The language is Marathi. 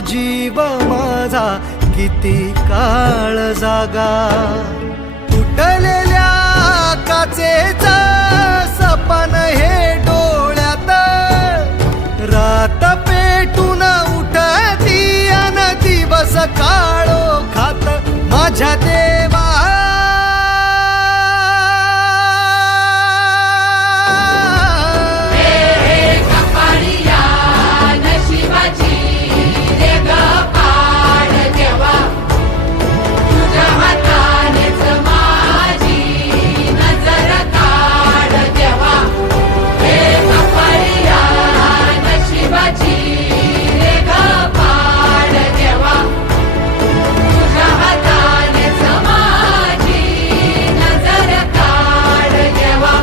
जीव माझा किती काळ जागा. तुटलेल्या काचेचा सपन हे डोळ्यात, रात पेटून उठती अन दिवस काळो खात माझ्या